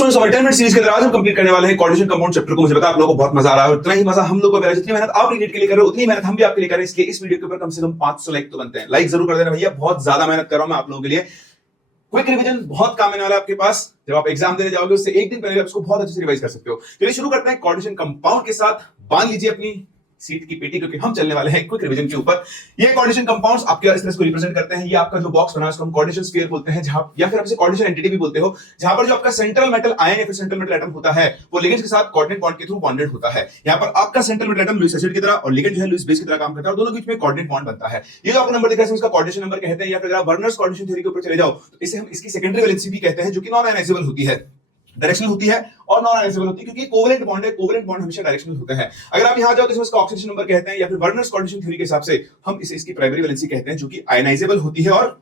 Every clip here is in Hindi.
स्टूडेंट्स हमारे 10 मिनट सीरीज के अंदर आज हम कंप्लीट करने वाले हैं कोऑर्डिनेशन कंपाउंड चैप्टर को। मुझे पता है आप लोगों को बहुत मजा आ रहा है, उतना ही मजा हम लोग को भी आ रहा है। जितनी मेहनत आप नीट के लिए कर रहे हो उतनी मेहनत हम भी आपके लिए कर रहे हैं। इसलिए इस वीडियो के ऊपर कम से कम 500 लाइक तो बनते हैं। लाइक जरूर कर देना भैया, बहुत ज्यादा मेहनत कर रहा हूं मैं आप लोगों के लिए। क्विक रिवीजन बहुत काम आने वाला है आपके पास। जब आप एग्जाम देने जाओगे उससे एक दिन पहले आप इसको बहुत अच्छे से रिवाइज कर सकते हो। चलिए शुरू करते हैं कोऑर्डिनेशन कंपाउंड के साथ। बांध लीजिए अपनी सीट की पेटी, क्योंकि हम चलने वाले हैं क्विक रिवीजन के ऊपर। ये कोऑर्डिनेशन कंपाउंड्स आपके इस तरह से रिप्रेजेंट करते हैं। ये आपका जो बॉक्स बना है उसको हम कोऑर्डिनेशन स्फीयर बोलते हैं, जहां या फिर आप इसे कोऑर्डिनेशन एंटिटी भी बोलते हो, जहां पर जो आपका सेंट्रल मेटल आयन या फिर सेंट्रल मेटल एटम होता है वो लिगेंड्स के साथ कोऑर्डिनेट बॉन्ड के थ्रू बॉन्डेड होता है। यहां पर आपका central metal atom Lewis acid की तरह और लिगेंड जो है लुईस बेस की तरह काम करता है और दोनों के बीच में कोऑर्डिनेट बॉन्ड बनता है। ये जो आपको नंबर दिख रहा है इसका कोऑर्डिनेशन नंबर कहते हैं, या फिर आप वर्नर्स कोऑर्डिनेशन थ्योरी के ऊपर चले जाओ तो इसे हम इसकी सेकेंडरी वैलेंसी भी कहते हैं, जो कि नॉन आयनाइजेबल होती है, डायरेक्शनल होती है और नॉन आयनाइजेबल होती है, क्योंकि कोवेलेंट बॉन्ड है। कोवेलेंट बॉन्ड हमेशा डायरेक्शनल होता है। अगर आप यहां जाओ तो इसका ऑक्सीडेशन नंबर कहते हैं, या फिर वर्नर्स कोऑर्डिनेशन थ्योरी के हिसाब से हम इसे इसकी प्राइमरी वैलेंसी कहते हैं, जो कि आयनाइजेबल होती है और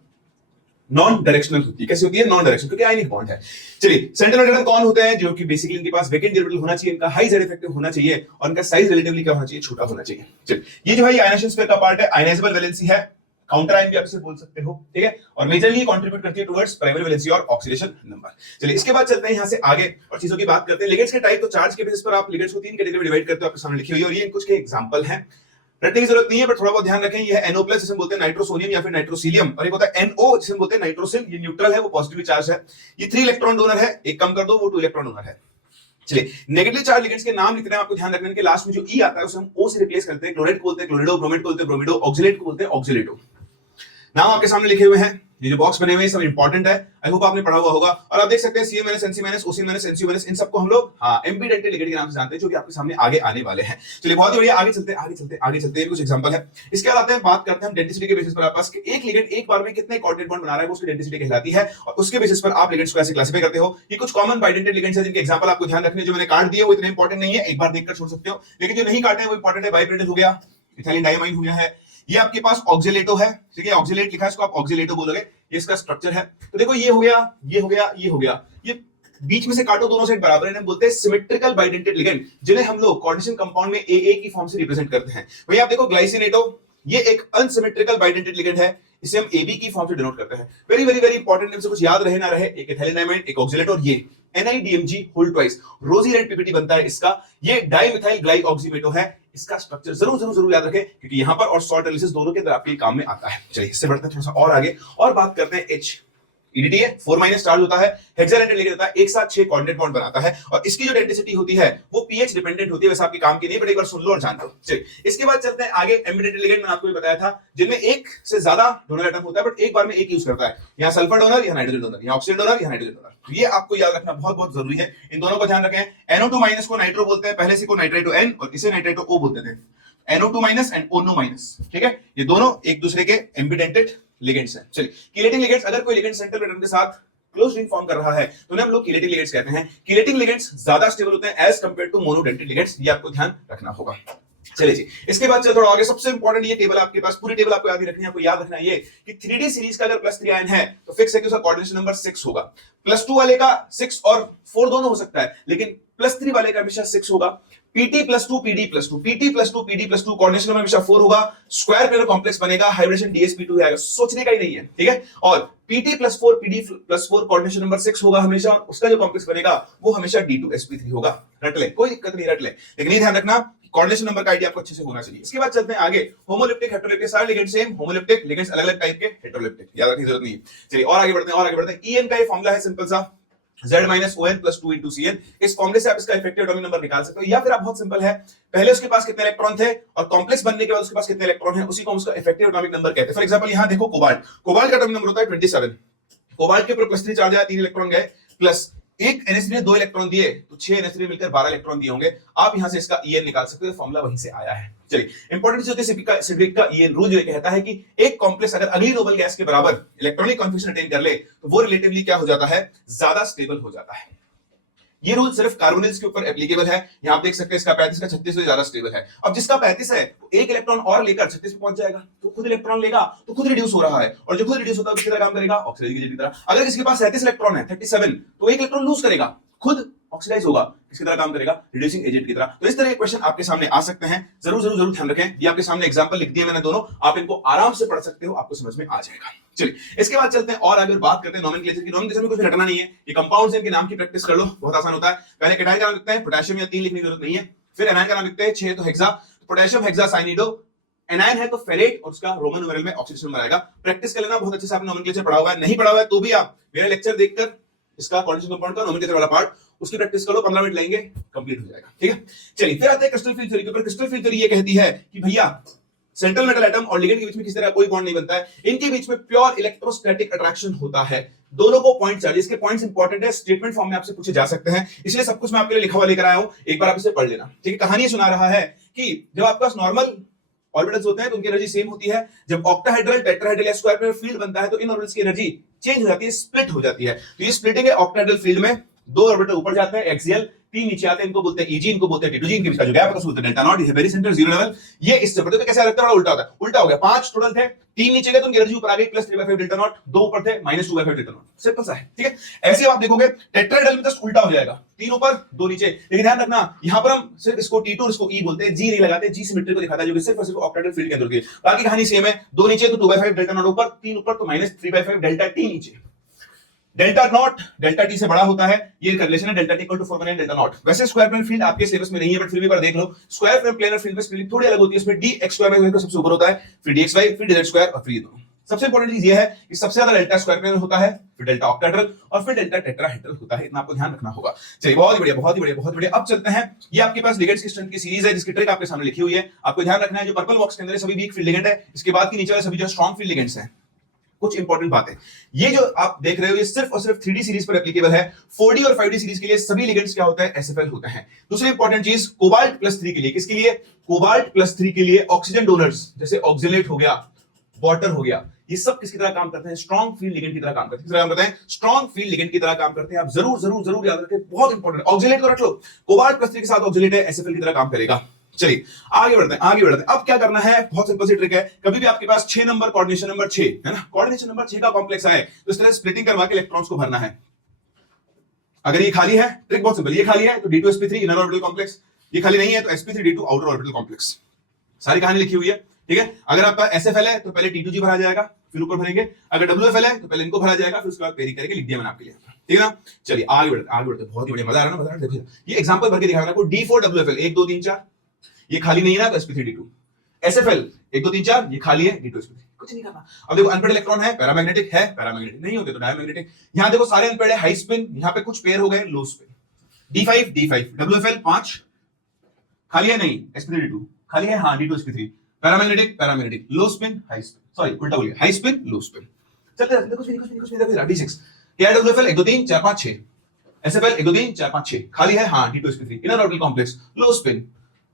नॉन डायरेक्शनल होती है। कैसे होती है? नॉन डायरेक्शनल, क्योंकि आयनिक बॉन्ड है। चलिए सेंट्रल मेटल कौन होते हैं? जो कि बेसिकली इनके पास वेकेंट डेरिवेटिव होना चाहिए, इनका हाई जेड इफेक्टिव होना चाहिए और इनका साइज रिलेटिवली क्या होना चाहिए? छोटा होना चाहिए। चलिए ये जो है ये आयनाइजेशन स्फीयर का पार्ट है, आयनाइजेबल वैलेंसी है, काउंटर आयन भी आप इसे बोल सकते हो, ठीक है, और मेजरली कंट्रीब्यूट करती है टुवर्ड्स प्राइमरी वैलेंसी और ऑक्सीडेशन नंबर। चलिए इसके बाद चलते हैं यहां से आगे और चीजों की बात करते हैं। लिगेंड्स के टाइप, तो चार्ज के बेसिस पर आप लिगेंड्स को तीन कैटेगरी में डिवाइड करते हो, आपके सामने लिखी हुई है और ये कुछ के एग्जांपल हैं। रटने की जरूरत नहीं है, पर थोड़ा बहुत ध्यान रखें। ये है NO+ जिसे बोलते हैं नाइट्रोसोनियम या फिर नाइट्रोसीलियम, और एक होता है NO जिसे बोलते हैं नाइट्रोसिल। ये न्यूट्रल है, वो पॉजिटिव चार्ज है। ये 3 इलेक्ट्रॉन डोनर है, एक कम कर दो वो 2 इलेक्ट्रॉन डोनर है। चलिए नेगेटिव चार्ज लिगेंड्स के नाम लिखते हैं, आपको ध्यान रखना है कि लास्ट में जो ई आता है उसे हम O से रिप्लेस करते हैं। क्लोराइड को बोलते हैं क्लोरिडो, ब्रोमाइड को बोलते हैं ब्रोमिडो, ऑक्सीलेट को बोलते हैं ऑक्सीलेटो। नाम आपके सामने लिखे हुए हैं, ये जो बॉक्स बने हुए हैं सब इंपॉर्टेंट है, आई होप आपने पढ़ा हुआ होगा। और आप देख सकते हैं CA- NC- OC- NCU- इन सबको हम लोग एम्पीडेंटेड लिगेंड के नाम से जानते हैं, जो कि आपके सामने आगे आने वाले हैं। चलिए बहुत ही बढ़िया, आगे चलते हैं कुछ एग्जांपल है। इसके बाद आते हैं, बात करते हैं हम डेंसिटी के बेसिस पर आपके पास एक लिगेंड एक बार में कितने कोऑर्डिनेट बॉन्ड बना रहा है, वो उसकी डेंसिटी कहलाती है, और उसके बेसिस पर आप लिगेंड्स को ऐसे क्लासिफाई करते हो। ये कुछ कॉमन बाइडेंटेड लिगेंड्स हैं जिनके एग्जांपल आपको ध्यान रखने, जो मैंने काट दिए वो इतने इंपॉर्टेंट नहीं है, एक बार देखकर छोड़ सकते हो, लेकिन जो नहीं काटे वो इंपॉर्टेंट है। बाइपेंटेल हो गया, इथाइलिन डायमाइन हो गया है, ये आपके पास ऑक्सीलेटो है, ठीक है, ऑक्सीलेट लिखा है, इसको आप ऑक्सीलेटो बोलोगे। ये इसका स्ट्रक्चर है। तो देखो ये हो गया, ये हो गया, ये हो गया, ये बीच में से काटो, दोनों साइड बराबर है, बोलते हैं सिमेट्रिकल बाइडेंटेड लिगेंड, जिन्हें हम लोग कोऑर्डिनेशन कंपाउंड में AA की फॉर्म से रिप्रेजेंट करते हैं। भैया आप देखो ग्लाइसिनेटो, ये एक अनसिमेट्रिकल बाइडेंटेड लिगेंड है, इसे हम AB की फॉर्म से डिनोट करते हैं। Very very very important, name से कुछ याद रहे ना रहे, एक इथाइलिन डायमाइन, एक ऑक्सीलेट, और ये NiDMG होल ट्वाइस रोजी रेड PPT बनता है इसका। ये डाइमिथाइल ग्लाइऑक्सीमेटो है, इसका स्ट्रक्चर जरूर याद रखें, क्योंकि यहां पर और सॉल्ट एनालिसिस दोनों के अंदर आपके काम में आता है। चलिए इससे बढ़ते हैं थोड़ा सा और आगे और बात करते हैं H। EDT है, 4- चार्ज होता है, हेक्साडेंटेड लिगेंड होता है, एक साथ 6 कोऑर्डिनेट बॉन्ड बनाता है, और इसकी जो डेंसिटी होती है वो pH डिपेंडेंट होती है। वैसे आपके काम की नहीं, बट एक बार सुन लो और जान लो। चलिए इसके बाद चलते हैं आगे। एम्बिडेंटेड लिगेंड मैंने आपको भी बताया था, जिनमें एक से ज्यादा डोनर एटम होता है, बट एक बार में एक यूज करता है। यहाँ सल्फर डोनर, यहाँ नाइट्रोजन डोनर, यहाँ ऑक्सीजन डोनर, यहाँ नाइट्रोजन डोनर। ये आपको याद रखना बहुत जरूरी है, इन दोनों को ध्यान रखें। NO2- को नाइट्रो बोलते हैं, पहले से को नाइट्राइटो N और इसे नाइट्राइटो O बोलते थे। NO2- एंड ONO-, ठीक है, ये दोनों एक दूसरे के एम्बिडेंटेड लिगेंड्स हैं। चलिए किलेटिंग लिगेंड्स, अगर कोई लिगेंड सेंट्रल एटम के साथ क्लोज रिंग फॉर्म कर रहा है तो उन्हें हम लोग किलेटिंग लिगेंड्स कहते हैं। किलेटिंग लिगेंड्स ज्यादा स्टेबल होते हैं as compare to monodentate ligands, ये आपको ध्यान रखना होगा। चलिए जी, इसके बाद चल थोड़ा आगे। सबसे इंपॉर्टेंट ये टेबल आपके पास, पूरी टेबल आपको याद रखनी है। आपको याद रखना ये कि 3D सीरीज का अगर +3 आयन है तो फिक्स है कि उसका कोऑर्डिनेशन नंबर 6 होगा। +2 वाले का 6 और 4 दोनों हो सकता है, लेकिन +3 वाले का हमेशा 6 होगा। PT+2 PD+2 PT+2 PD+2 coordination number हमेशा 4 होगा। स्क्वायर पेयर कॉम्प्लेक्स बनेगा, हाइब्रिडेशन DsP2 आएगा, सोचने का ही नहीं है, ठीक है। और PT+4 PD+4 कोऑर्डिनेशन नंबर 6 होगा हमेशा, उसका जो कॉम्प्लेक्स बनेगा वो हमेशा D2sp3 होगा। रट ले, कोई दिक्कत नहीं, रट ले, लेकिन ये ध्यान रखना कोऑर्डिनेशन नंबर का आइडिया आपको अच्छे से होना चाहिए। इसके बाद चलते हैं आगे। होमोलिप्टिक हेटेरोलिप्टिक, सारे लिगेंड सेम, होमोलिप्टिक लिगेंड्स अलग-अलग टाइप के, हेटेरोलिप्टिक याद रखने की जरूरत नहीं है। चलिए और आगे बढ़ते हैं। EN का ये फार्मूला है सिंपल सा, Z-ON+2 × CN। इस फॉर्मूले से आप इसका इफेक्टिव एटॉमिक नंबर निकाल सकते हो, या फिर आप बहुत सिंपल है, पहले उसके पास कितने इलेक्ट्रॉन थे और कॉम्प्लेक्स बनने के बाद उसके पास कितने इलेक्ट्रॉन हैं, उसी को हम उसका इफेक्टिव एटॉमिक नंबर कहते हैं। फॉर एग्जांपल यहां देखो कोबाल्ट का एटॉमिक नंबर होता है 27। कोबाल्ट के ऊपर +3 चार्ज आया, 3 इलेक्ट्रॉन गए, प्लस एक NH3 ने 2 इलेक्ट्रॉन दिए तो 6 NH3 मिलकर 12 इलेक्ट्रॉन दिए होंगे। आप यहां से इसका EN निकाल सकते हो, फॉर्मूला वहीं से आया है। चलिए इंपॉर्टेंट चीज होती है सिडविक का EN रूल, जो कहता है कि एक कॉम्प्लेक्स अगर अगली नोबल गैस के बराबर इलेक्ट्रॉनिक कॉन्फिगरेशन अटेन कर ले तो वो रिलेटिवली क्या हो जाता है, ज्यादा स्टेबल हो जाता है। ये रूल सिर्फ कार्बोनिल्स के ऊपर एप्लीकेबल है। यहां आप देख सकते हैं इसका 35 का 36 से ज्यादा स्टेबल है। अब जिसका 35 है वो एक इलेक्ट्रॉन और लेकर 36 पे पहुंच जाएगा, तो खुद इलेक्ट्रॉन लेगा तो खुद रिड्यूस हो रहा है, और जो खुद रिड्यूस होता है किसी तरह काम करेगा, ऑक्सीडाइज की तरह। अगर किसी के पास 37 इलेक्ट्रॉन है 37, तो एक इलेक्ट्रॉन लूज करेगा, खुद ऑक्सीडाइज होगा, किसकी तरह काम करेगा, रिड्यूसिंग एजेंट की तरह। तो इस तरह के क्वेश्चन आपके सामने आ सकते हैं, जरूर जरूर जरूर ध्यान रखें। ये आपके सामने एग्जांपल लिख दिए मैंने दोनों, आप इनको आराम से पढ़ सकते हो, आपको समझ में आ जाएगा। चलिए इसके बाद चलते हैं और आगे बात करते हैं नोमेनक्लेचर की। नोमेनक्लेचर में कुछ रटना नहीं है, ये कंपाउंड्स हैं, इनके नाम की प्रैक्टिस कर लो, बहुत आसान होता है। पहले केटाइन का नाम लिखते हैं, पोटेशियम या 3 लिखने की जरूरत नहीं है। फिर एनायन का नाम लिखते हैं, 6 तो हेक्सा, पोटेशियम हेक्सा साइनिडो, एनायन है तो फेरेट और उसका रोमन न्यूमेरल में ऑक्सीडेशन नंबर आएगा। प्रैक्टिस कर लेना बहुत अच्छे से, आपने नोमेनक्लेचर पढ़ा हुआ है, नहीं पढ़ा हुआ है तो भी आप मेरा लेक्चर देखकर इसका कोऑर्डिनेशन कंपाउंड का नोमेनक्लेचर वाला पार्ट उसकी प्रैक्टिस करो, 15 मिनट लगेंगे, कंप्लीट हो जाएगा। ठीक है, चलिए फिर आते हैं क्रिस्टल फील्ड थ्योरी के ऊपर। क्रिस्टल फील्ड थ्योरी ये कहती है कि भैया सेंट्रल मेटल एटम और लिगेंड के बीच में किसी तरह कोई बॉन्ड नहीं बनता है, इनके बीच में प्योर इलेक्ट्रोस्टैटिक अट्रैक्शन होता है, दोनों को पॉइंट चाहिए। इसके पॉइंट्स इंपॉर्टेंट है, स्टेटमेंट फॉर्म में आपसे पूछे जा सकते हैं, इसलिए सब कुछ मैं आपके लिए लिखा हुआ लेकर आया हूं, एक बार आप इसे पढ़ लेना। ठीक है, कहानी सुना रहा है कि जब आपके पास नॉर्मल ऑर्बिटल्स होते हैं तो उनकी एनर्जी सेम होती है, जब ऑक्टाहेड्रल, टेट्राहेड्रल या स्क्वायर पेयर फील्ड बनता है तो इन ऑर्बिटल्स की एनर्जी चेंज हो जाती है, स्प्लिट हो जाती है। तो ये स्प्लिटिंग है, ऑक्टाहेड्रल फील्ड में 2 ऑर्बिटल ऊपर जाते हैं एक्सियल, 3 नीचे आते हैं, इनको बोलते हैं ईजी, इनको बोलते हैं टी2जी, इनके बीच का जो गैप है उसको बोलते हैं डेल्टा नॉट। ये वेरी सेंटर 0 लेवल, ये इससे बढ़ते तो कैसे लगता है, उल्टा होता है, उल्टा हो गया। 5 टोटल थे, 3 नीचे गए तो उनकी एनर्जी ऊपर आ गई +3/5 डेल्टा नॉट, 2 ऊपर थे -2/5 डेल्टा नॉट, सिंपल सा है। ठीक है, ऐसे आप देखोगे टेट्राहेड्रल में जस्ट उल्टा हो जाएगा, 3 ऊपर 2 नीचे। लेकिन ध्यान रखना यहां पर हम सिर्फ इसको T2 और इसको E बोलते हैं, G नहीं लगाते, G सिमेट्री को दिखाता है जो कि सिर्फ और सिर्फ ऑक्टाहेड्रल फील्ड के अंदर की। बाकी कहानी सेम है, 2 नीचे तो 2/5 डेल्टा नॉट ऊपर, 3 ऊपर तो -3/5 डेल्टा T नीचे। डेल्टा नॉट डेल्टा टी से बड़ा होता है, ये रिलेशन है, delta T equal to 4 delta naught. वैसे स्क्वायर प्लेन फील्ड आपके सिलेबस में नहीं है, बट फिर भी एक बार देख लो, स्क्वायर प्लेन प्लेनर फील्ड में स्प्लिटिंग थोड़ी अलग होती है, इसमें dx स्क्वायर का सबसे ऊपर होता है, फिर dxy, फिर dz स्क्वायर और फिर ये दोनों। सबसे इंपॉर्टेंट चीज ये है कि सबसे ज्यादा डेल्टा स्क्वायर प्लेनर होता है, फिर डेल्टा ऑक्टाहेड्रल और फिर डेल्टा टेट्राहेड्रल होता है, इतना आपको ध्यान रखना होगा। चलिए बहुत ही बढ़िया, बहुत ही बढ़िया, बहुत बढ़िया। अब चलते हैं, ये आपके पास लिगेंड्स की स्ट्रेंथ की सीरीज है जिसकी ट्रिक आपके सामने लिखी हुई है, आपको ध्यान रखना है। जो पर्पल बॉक्स के अंदर सभी वीक फील्ड लिगेंड है, इसके बाद की नीचे वाले सभी जो स्ट्रॉन्ग फील्ड लिगेंड्स हैं। कुछ इंपॉर्टेंट बातें, ये जो आप देख रहे हो ये सिर्फ और सिर्फ 3D सीरीज पर एप्लीकेबल है, 4D और 5D सीरीज के लिए सभी लिगेंड्स क्या होता है, SFL होता है। दूसरी इंपॉर्टेंट चीज, कोबाल्ट +3 के लिए, किसके लिए, कोबाल्ट +3 के लिए ऑक्सीजन डोनर्स जैसे ऑक्सिलेट हो गया, वाटर हो गया, ये सब किसकी तरह काम करते हैं, स्ट्रॉन्ग फील्ड लिगेंड की तरह काम करते हैं। किस तरह काम करते हैं, स्ट्रॉन्ग फील्ड लिगेंड की तरह काम करते हैं। आप जरूर जरूर जरूर याद रखें, बहुत इंपॉर्टेंट। ऑक्सिलेट तो रख लो, कोबाल्ट +3 के साथ ऑक्सिलेट है, SFL की तरह काम करेगा। चलिए आगे बढ़ते हैं, आगे बढ़ते हैं। अब क्या करना है, बहुत सिंपल सी ट्रिक है। कभी भी आपके पास 6 नंबर कोऑर्डिनेशन नंबर 6 है ना, कोऑर्डिनेशन नंबर 6 का कॉम्प्लेक्स आए तो इस तरह स्प्लिटिंग करवा के इलेक्ट्रॉन्स को भरना है। अगर ये खाली है, ट्रिक बहुत सिंपल, ये खाली है तो D2sp3 इनर ऑर्बिटल कॉम्प्लेक्स, ये खाली नहीं है तो sp3d2 आउटर ऑर्बिटल कॉम्प्लेक्स। सारी कहानी लिखी हुई है। ठीक है, अगर आपका SFL है तो पहले T2G भरा जाएगा, फिर ऊपर भरेंगे। अगर WFL है तो पहले इनको भरा जाएगा, फिर उसके बाद पेरिंग करके लिख दिया मैंने आपके लिए। ठीक है ना, चलिए आगे बढ़ते, आगे बढ़ते। बहुत ही बढ़िया, मजा आ रहा है ना, मजा आ रहा है। देखिए ये एग्जांपल भर के दिखा रहा हूं आपको। D4WFL 1 2 3 4, ये खाली नहीं है ना तो sp3d2। SFL 1 2 3 4, ये खाली है, D2sp3, कुछ नहीं करना। अब देखो अनपेड इलेक्ट्रॉन है, पैरामैग्नेटिक है, पैरामैग्नेटिक नहीं होते तो डायमैग्नेटिक। यहां देखो सारे अनपेड है, हाई स्पिन, यहां पे कुछ पेयर हो गए लो स्पिन। D5 D5, WFL 5 खाली है, नहीं sp3d2 खाली है, हां D2sp3, पैरामैग्नेटिक पैरामैग्नेटिक, लो स्पिन हाई स्पिन, सॉरी उल्टा बोल गया, हाई स्पिन लो स्पिन। चलते हैं, देखो कुछ नहीं देखो, D6 क्या है, WFL 1 2 3 4 5 6, SFL 1 2 3 4 5 6 खाली है, हां D2sp3, इनर ऑर्बिटल कॉम्प्लेक्स, लो स्पिन,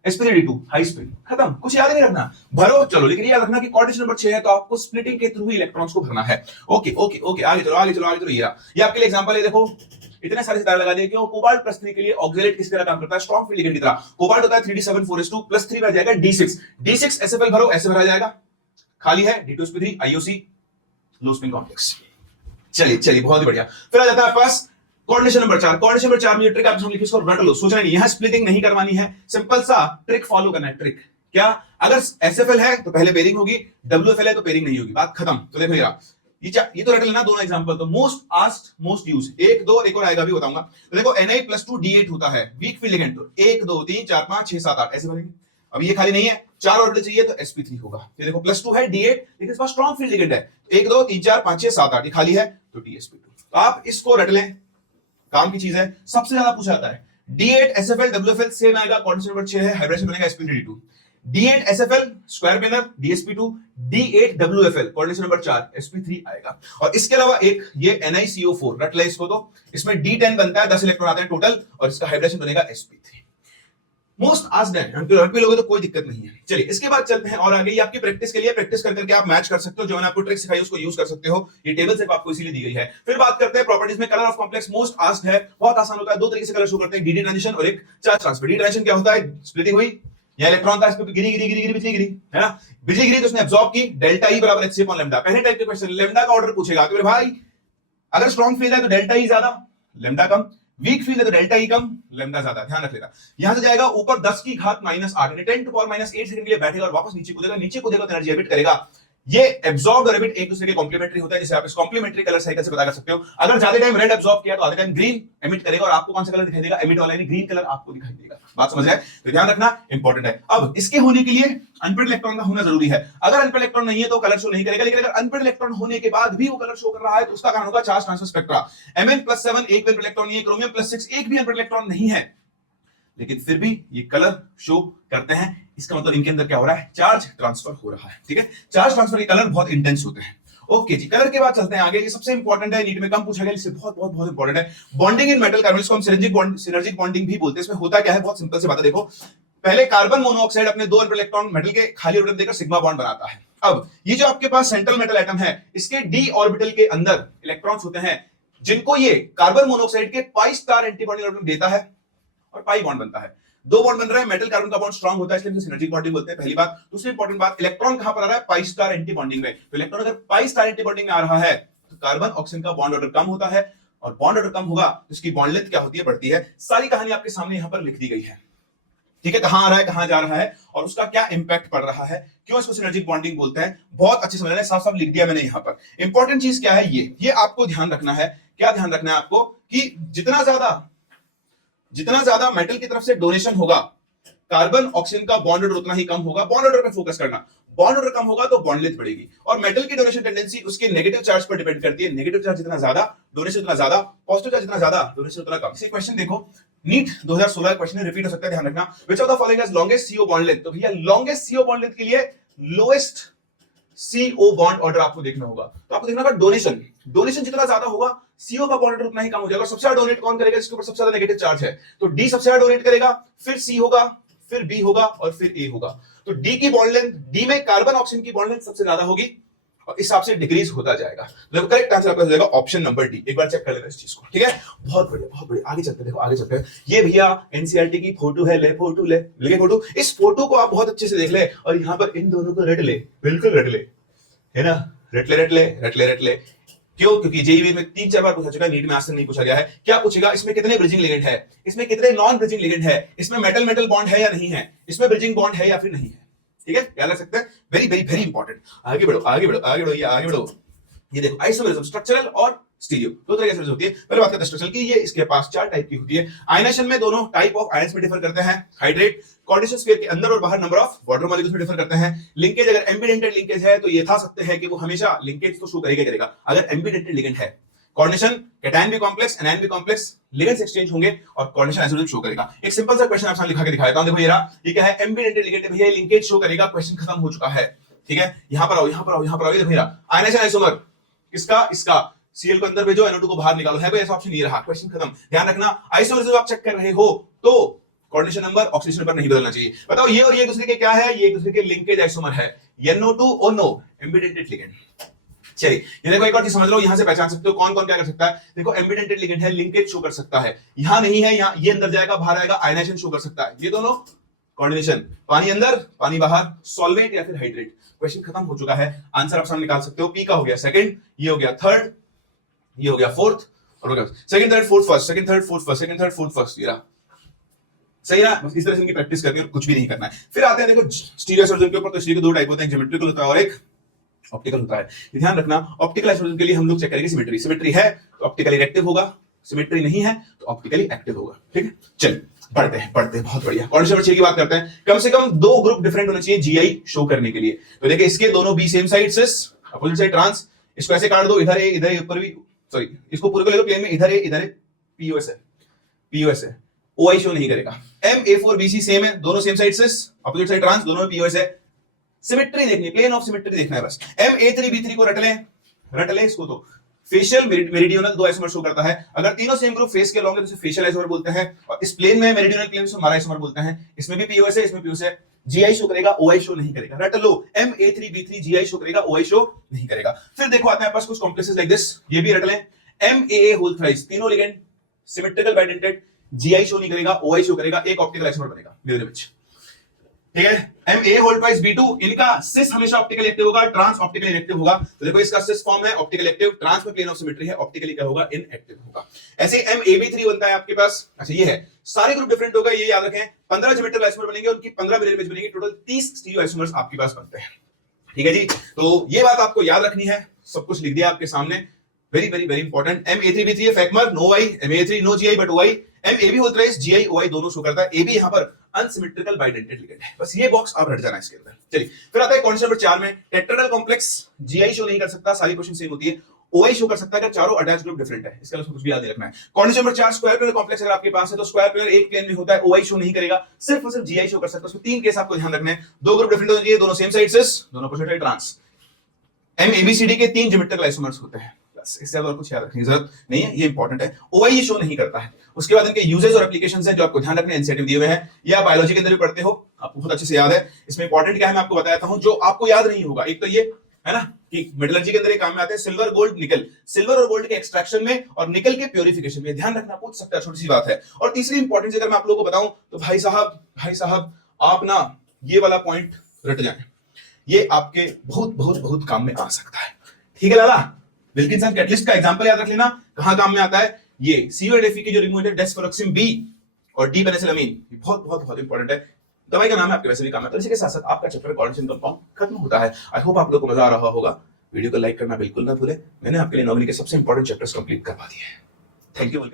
sp3d2 हाई स्पिन, खत्म। कुछ याद नहीं रखना, भरो चलो। लेकिन याद रखना कि कोऑर्डिनेशन नंबर 6 है तो आपको स्प्लिटिंग के थ्रू ही इलेक्ट्रॉन्स को भरना है। ओके ओके ओके, आगे चलो आगे चलो आगे चलो। ये आपके लिए एग्जांपल है, देखो इतने सारे सितारे लगा दिए। क्यों, कोबाल्ट +3 के लिए ऑक्सिलेट किस तरह काम करता है, स्ट्रॉन्ग फील्ड लिगेंड की तरह। कोबाल्ट होता है 3d7 +3 में आ जाएगा D6, D6 SFL भरो, ऐसे भरा जाएगा, खाली है D2sp3 IOC लो स्पिन कॉम्प्लेक्स। चलिए चलिए बहुत ही बढ़िया। फिर आ जाता है पास कोऑर्डिनेशन नंबर 4। कोऑर्डिनेशन नंबर 4 में ये ट्रिक आपको लिखी, इसको रट लो, सोचना नहीं, यहां स्प्लिटिंग नहीं करवानी है, सिंपल सा ट्रिक फॉलो करना है। ट्रिक क्या, अगर SFL है तो पहले पेयरिंग होगी, WFL है तो पेयरिंग नहीं होगी, बात खत्म। तो देखो ये तो रट लेना दोनों एग्जांपल। तो मोस्ट आस्क्ड मोस्ट यूज्ड 1 2 एक और आएगा भी बताऊंगा। तो देखो Na+2 D8 होता है वीक फील्ड लिगेंड, तो 1 2 3 4 5 6 7 8 ऐसे बनेंगे। अब ये खाली नहीं है, 4 ऑर्बिटल चाहिए तो sp3 होगा। ये देखो +2 है D8, लेकिन इस पास स्ट्रॉन्ग फील्ड लिगेंड है, 1 2 3 4 5 6 7 8, ये खाली है तो dsp2। तो आप इसको रट लें, काम की चीज है। सबसे ज्यादा पूछा जाता है D8 SFL WFL सेम आएगा, कोऑर्डिनेशन नंबर 6 है, हाइब्रिडेशन बनेगा sp3d2। D8 SFL square planar dsp2, D8 WFL coordination number 4 sp3 आएगा। और इसके अलावा एक ये NiCO4 रट ले इसको, तो इसमें D10 बनता है, 10 इलेक्ट्रॉन आते हैं टोटल, और इसका हाइब्रिडेशन बनेगा sp3। मोस्ट आस्क्ड है, रट भी लोगे तो कोई दिक्कत नहीं है। चलिए इसके बाद चलते हैं और आगे। ये आपकी प्रैक्टिस के लिए, प्रैक्टिस कर करके आप मैच कर सकते हो, जो मैंने आपको ट्रिक सिखाई उसको यूज कर सकते हो। ये टेबल सिर्फ आपको इसीलिए दी गई है। फिर बात करते हैं प्रॉपर्टीज में। Colour of complex most asked है, बहुत आसान होता है, 2 तरीके से कलर शो करते हैं, डी ट्रांजिशन और एक चार्ज ट्रांसफर। डी ट्रांजिशन क्या होता है, स्प्लिटिंग हुई, या इलेक्ट्रॉन था, इस पे गिरी गिरी गिरी गिरी बिजली गिरी, है ना, बिजली गिरी तो उसने एब्जॉर्ब की, डेल्टा ई बराबर hc अपॉन लैम्डा। पहले टाइप के क्वेश्चन लैम्डा का ऑर्डर पूछेगा कि भाई अगर स्ट्रॉन्ग फील्ड है तो डेल्टा ई ज्यादा लैम्डा कम, वीक फील्ड है तो डेल्टा ई कम लैम्डा ज्यादा, ध्यान रख लेना। यहां से जाएगा ऊपर 10 की घात -8 यानी 10 टू पावर -8 सेकंड के लिए बैठेगा और वापस नीचे कूदेगा, नीचे कूदेगा तो एनर्जी एमिट करेगा। ये एब्जॉर्ब और एमिट एक दूसरे के कॉम्प्लीमेंट्री होता है, जिसे आप इस कॉम्प्लीमेंट्री कलर साइकिल से पता कर सकते हो। अगर ज्यादा टाइम रेड एब्जॉर्ब किया तो आधे टाइम ग्रीन एमिट करेगा और आपको कौन सा कलर दिखाई देगा, एमिट वाला यानी ग्रीन कलर आपको दिखाई देगा। बात समझ रहे हैं? तो ध्यान रखना इंपॉर्टेंट है। अब इसके होने के लिए अनपेड इलेक्ट्रॉन का होना जरूरी है। अगर अनपेड इलेक्ट्रॉन नहीं है तो कलर शो नहीं करेगा, लेकिन अगर अनपेड इलेक्ट्रॉन होने के बाद भी वो कलर शो कर रहा है तो उसका कारण होगा चार्ज ट्रांसफर स्पेक्ट्रा। Mn+7 एक भी अनपेड इलेक्ट्रॉन नहीं है, क्रोमियम+6 एक भी अनपेड इलेक्ट्रॉन नहीं है, लेकिन फिर भी ये कलर शो करते हैं। इसका मतलब इनके अंदर क्या हो रहा है, चार्ज ट्रांसफर हो रहा है। ठीक है, चार्ज ट्रांसफर के कलर बहुत इंटेंस होते हैं। ओके जी, कलर के बाद चलते हैं आगे। ये सबसे इंपॉर्टेंट है, नीट में कम पूछा गया, इससे बहुत बहुत बहुत इंपॉर्टेंट है। बॉन्डिंग इन मेटल कार्बन, इसको हम सिनर्जिक बॉन्डिंग भी बोलते हैं। इसमें होता क्या है, बहुत सिंपल सी बात है। देखो, पहले कार्बन मोनोऑक्साइड अपने 2 अनपेड इलेक्ट्रॉन मेटल के खाली ऑर्बिटल देकर सिग्मा बॉन्ड बनाता है। अब ये जो आपके पास सेंट्रल मेटल एटम है, इसके डी ऑर्बिटल के अंदर इलेक्ट्रॉन्स होते हैं, जिनको ये कार्बन मोनोऑक्साइड के pi star anti bonding orbital देता है और पाई बॉन्ड बनता है। 2 बॉन्ड बन रहा है, मेटल कार्बन का बॉन्ड स्ट्रांग होता है, इसलिए इसे सिनर्जिक बॉन्डिंग बोलते हैं। पहली बात। दूसरी इंपॉर्टेंट बात, इलेक्ट्रॉन कहां पर आ रहा है, पाई स्टार एंटी बॉन्डिंग में। तो इलेक्ट्रॉन अगर पाई स्टार एंटी बॉन्डिंग में आ रहा है तो कार्बन ऑक्सीजन का बॉन्ड ऑर्डर कम होता है, और बॉन्ड ऑर्डर कम होगा तो इसकी बॉन्ड लेंथ क्या होती है, बढ़ती है। सारी कहानी आपके सामने यहां पर लिख दी गई है। ठीक है, कहां आ रहा है, कहां जा रहा है और उसका क्या इंपैक्ट पड़ रहा है, क्यों इसको सिनर्जिक बॉन्डिंग बोलते हैं, बहुत अच्छे समझ रहे हैं। साफ साफ लिख दिया मैंने यहां पर। इंपॉर्टेंट चीज क्या है, ये आपको ध्यान रखना है। क्या ध्यान रखना है आपको, कि जितना ज्यादा मेटल की तरफ से डोनेशन होगा, कार्बन ऑक्सीजन का बॉन्ड ऑर्डर उतना ही कम होगा। बॉन्ड ऑर्डर पे फोकस करना, बॉन्ड ऑर्डर कम होगा तो बॉन्ड लेंथ बढ़ेगी। और मेटल की डोनेशन टेंडेंसी उसके नेगेटिव चार्ज पर डिपेंड करती है। नेगेटिव चार्ज जितना ज्यादा, डोनेशन उतना ज्यादा, पॉजिटिव चार्ज जितना ज्यादा, डोनेशन उतना कम। इसे क्वेश्चन देखो, नीट 2016 का क्वेश्चन रिपीट हो सकता है, ध्यान रखना। Which of the following has longest CO bond length. तो भैया लॉन्गेस्ट सीओ बॉन्ड लेंथ के लिए लोएस्ट सीओ बॉन्ड ऑर्डर आपको देखना होगा। तो आपको देखना होगा डोनेशन जितना ज्यादा होगा, सीओ का बॉन्ड ऑर्डर उतना ही कम हो जाएगा। सबसे ज्यादा डोनेट कौन करेगा, जिसके ऊपर सबसे ज्यादा नेगेटिव चार्ज है। तो डी सबसे ज्यादा डोनेट करेगा, फिर सी होगा, फिर बी होगा और फिर ए होगा। तो डी की बॉन्ड लेंथ, डी में कार्बन ऑक्सीजन की बॉन्ड लेंथ सबसे ज्यादा होगी और इस हिसाब से डिक्रीज होता जाएगा। तो करेक्ट आंसर आपका हो जाएगा ऑप्शन नंबर डी। एक बार चेक कर लेना इस चीज को। ठीक है, बहुत बढ़िया बहुत बढ़िया। आगे चलते हैं, देखो आगे चलते हैं। ये भैया एनसीईआरटी की फोटो है, ले फोटो ले, लगे फोटो। इस फोटो को आप बहुत अच्छे से देख ले और यहाँ पर इन दोनों को रट ले, बिल्कुल रट ले, है ना, रट ले। क्यों? क्योंकि जेईई में 3-4 बार पूछा चुका है, नीट में आज तक नहीं पूछा गया है। क्या पूछेगा, इसमें कितने ब्रिजिंग लिगेंड है, इसमें कितने नॉन ब्रिजिंग लिगेंड है, इसमें मेटल मेटल बॉन्ड है या नहीं है, इसमें ब्रिजिंग बॉन्ड है या फिर नहीं है। ठीक है, याद रख सकते हैं। Very very very important. आगे बढ़ो आगे बढ़ो आगे बढ़ो, ये आगे बढ़ो। ये देखो आइसोमेरिज्म, स्ट्रक्चरल और स्टीरियो, दो तरह की होती है। पहले बात करते हैं स्ट्रक्चरल की। ये इसके पास 4 टाइप की होती है। आयनेशन में दोनों टाइप ऑफ आयंस में डिफर करते हैं। हाइड्रेट, कोऑर्डिनेशन स्फीयर के अंदर और बाहर नंबर ऑफ वाटर मॉलिक्यूल्स में डिफर करते हैं। लिंकेज, अगर एम्बिडेंटेड लिंकेज है तो ये था सकते हैं कि वो हमेशा लिंकेज तो शो करेगा अगर एम्बिडेंटेड लिगेंड है। कोऑर्डिनेशन, कैटायन भी कॉम्प्लेक्स, एनायन भी कॉम्प्लेक्स, लिगेंड्स एक्सचेंज होंगे और कोऑर्डिनेशन आइसोमेरिज्म शो करेगा। एक सिंपल सा क्वेश्चन आपसे लिखा के दिखाया था, देखो ये रहा। ये क्या है, एम्बिडेंटेड लिगेंड है भैया, लिंकेज शो करेगा। क्वेश्चन खत्म हो चुका है। ठीक है, यहां पर आओ, यहां पर आओ, यहां पर आओ। ये देखो भैया, आयनेशन आइसोमर, इसका Cl को अंदर भेजो, NO2 को बाहर निकालो। है कोई ऐसा ऑप्शन? नहीं रहा। क्वेश्चन खत्म। ध्यान रखना, आइसोमेरिज्म आप चेक कर रहे हो तो कोऑर्डिनेशन नंबर, ऑक्सीडेशन नंबर नहीं बदलना चाहिए। बताओ ये और ये एक दूसरे के क्या है, ये एक दूसरे के लिंकेज आइसोमर है। NO2 ONO, ambidentate ligand. चलिए ये देखो, एक और चीज समझ लो, यहां से पहचान सकते हो कौन कौन क्या कर सकता है। देखो एम्बिडेंटेड लिगेंड है, लिंकेज शो कर सकता है। यहां नहीं है, यहां ये अंदर जाएगा बाहर आएगा, आयनाइजेशन शो कर सकता है। ये दोनों कोऑर्डिनेशन, पानी अंदर पानी बाहर, सॉल्वेंट या फिर हाइड्रेट। क्वेश्चन खत्म हो चुका है। आंसर आप सामने निकाल सकते हो। पी का हो गया सेकंड, ये हो गया थर्ड, ये हो गया फोर्थ, और हो गया second third fourth first, second third fourth first, second third fourth first. ये रहा सही है। बस इस तरह से इनकी प्रैक्टिस करनी है और कुछ भी नहीं करना है। फिर आते हैं देखो स्टीरियो आइसोमेरिज्म के ऊपर। तो स्टीरियो के 2 टाइप होते हैं, ज्योमेट्रिकल होता है और एक ऑप्टिकल होता है। ये ध्यान रखना। ऑप्टिकल आइसोमेरिज्म के लिए हम लोग चेक करेंगे सिमेट्री। सिमेट्री है तो ऑप्टिकली रिएक्टिव होगा, सिमेट्री नहीं है तो ऑप्टिकली एक्टिव होगा। ठीक है, चलिए पढ़ते हैं बहुत बढ़िया। कोऑर्डिनेशन नंबर 6 की बात करते हैं। कम से कम 2 ग्रुप डिफरेंट होने चाहिए जीआई शो करने के लिए। तो देखिए इसके दोनों B same side, cis opposite side trans. इसको ऐसे काट दो, इधर ए इधर ए, ऊपर भी, सॉरी इसको पूरे को ले लो प्लेन में, इधर ए पीओएस है, ओआई शो नहीं करेगा। MA4BC सेम है, दोनों same side, cis opposite side trans, दोनों में पीओएस है। सिमेट्री देखनी है, प्लेन ऑफ सिमेट्री देखना है बस। MA3B3 को रट ले इसको। तो फेशियल मेरिडियनल 2 आइसोमर शो करता है। अगर तीनों सेम ग्रुप फेस के लॉन्ग है तो फेशियल आइसोमर बोलते हैं, और इस प्लेन में मेरिडियनल प्लेन से हमारा आइसोमर बोलते हैं। इसमें भी पीओएस है, इसमें पीओएस है। जीआई शो करेगा, ओआई शो नहीं करेगा। रट लो, MA3B3 जीआई शो करेगा, ओआई शो नहीं करेगा। फिर देखो आते हैं पास कुछ कॉम्प्लेक्सेस लाइक दिस, ये भी रट लें। MAA होल थ्राइस, तीनों ligand symmetrical bidentate, GI show नहीं करेगा, ओआई शो करेगा, एक ऑप्टिकल आइसोमर बनेगा मिरर इमेज। ठीक है। Ma होल ट्वाइस B2, इनका सिस हमेशा ऑप्टिकली एक्टिव होगा, ट्रांस ऑप्टिकली इनएक्टिव होगा। तो देखो इसका सिस फॉर्म है ऑप्टिकली एक्टिव, ट्रांस में प्लेन ऑफ सिमेट्री है, ऑप्टिकली क्या होगा, इनएक्टिव होगा। ऐसे MAB3 बनता है आपके पास। अच्छा ये है, सारे ग्रुप डिफरेंट होगा, ये याद रखें। 15 ज्योमेट्रिक आइसोमर बनेंगे, उनकी 15 मिरर इमेज बनेगी, टोटल 30 स्टीरियो आइसोमर्स आपके पास बनते हैं। ठीक है जी, तो ये बात आपको याद रखनी है, सब कुछ लिख दिया आपके सामने। Very very very important. Ma3B3 है फैक्मर, no why, Ma3 no GI but OI, MAB whole thrice GI OI दोनों शो करता है। AB यहां पर अनसिमेट्रिकल बाइडेंटेड लिगेंड है, बस ये बॉक्स आप रट जाना इसके अंदर। चलिए फिर आता है क्वेश्चन नंबर 4 में, टेट्राहेड्रल कॉम्प्लेक्स GI शो नहीं कर सकता, सारी क्वेश्चन सेम होती है। OI शो कर सकता है अगर चारों अटैच ग्रुप डिफरेंट है, इसका कुछ भी याद नहीं रखना है। Question number 4, square planar complex अगर आपके पास है तो स्क्वायर प्लेनर एक प्लेन में होता है, OI शो नहीं करेगा, सिर्फ और सिर्फ GI शो कर सकता है। उसमें तीन केस आपको ध्यान रखने हैं, दो ग्रुप डिफरेंट होने चाहिए, दोनों सेम साइड सिस, दोनों अपोजिट ट्रांस। MABCD के 3 ज्योमेट्रिकल आइसोमर्स होते हैं, इससे ज्यादा और कुछ याद रखने की जरूरत नहीं है, ये इंपॉर्टेंट है। OI ये शो नहीं करता है। उसके बाद इनके यूजेस और एप्लीकेशंस हैं जो आपको ध्यान रखने एनसीईआरटी में दिए हुए हैं, या बायोलॉजी के अंदर भी पढ़ते हो, आपको बहुत अच्छे से याद है। इसमें इंपॉर्टेंट क्या है मैं आपको बताता हूं, जो आपको याद नहीं होगा। एक तो ये है ना कि मेटलर्जी के अंदर ये काम में आते हैं, सिल्वर गोल्ड निकल, सिल्वर और गोल्ड के एक्सट्रैक्शन में और निकल के प्योरिफिकेशन में, ध्यान रखना, पूछ सकता है, छोटी सी बात है। और तीसरी इंपॉर्टेंस अगर मैं आप लोगों को बताऊं तो भाई साहब आप ना ये वाला पॉइंट रट जाए, ये आपके बहुत बहुत बहुत काम में आ सकता है। ठीक है लाला, विल्किंसन कैटलिस्ट का एग्जांपल याद रख लेना, कहां काम में आता है ये CODF के जो रिमूव है डेस्फोरोक्सिम B और D पेनिसिलामीन, ये बहुत बहुत बहुत इंपॉर्टेंट है, दवाई का नाम है, आपके वैसे भी काम है। तो इसी के साथ साथ आपका चैप्टर कोऑर्डिनेशन कंपाउंड खत्म होता है। आई होप आप लोगों को मजा आ रहा होगा। वीडियो को लाइक करना बिल्कुल ना भूले, मैंने आपके लिए नॉर्मली के सबसे इंपॉर्टेंट चैप्टर्स कंप्लीट करवा दिए हैं। Thank you.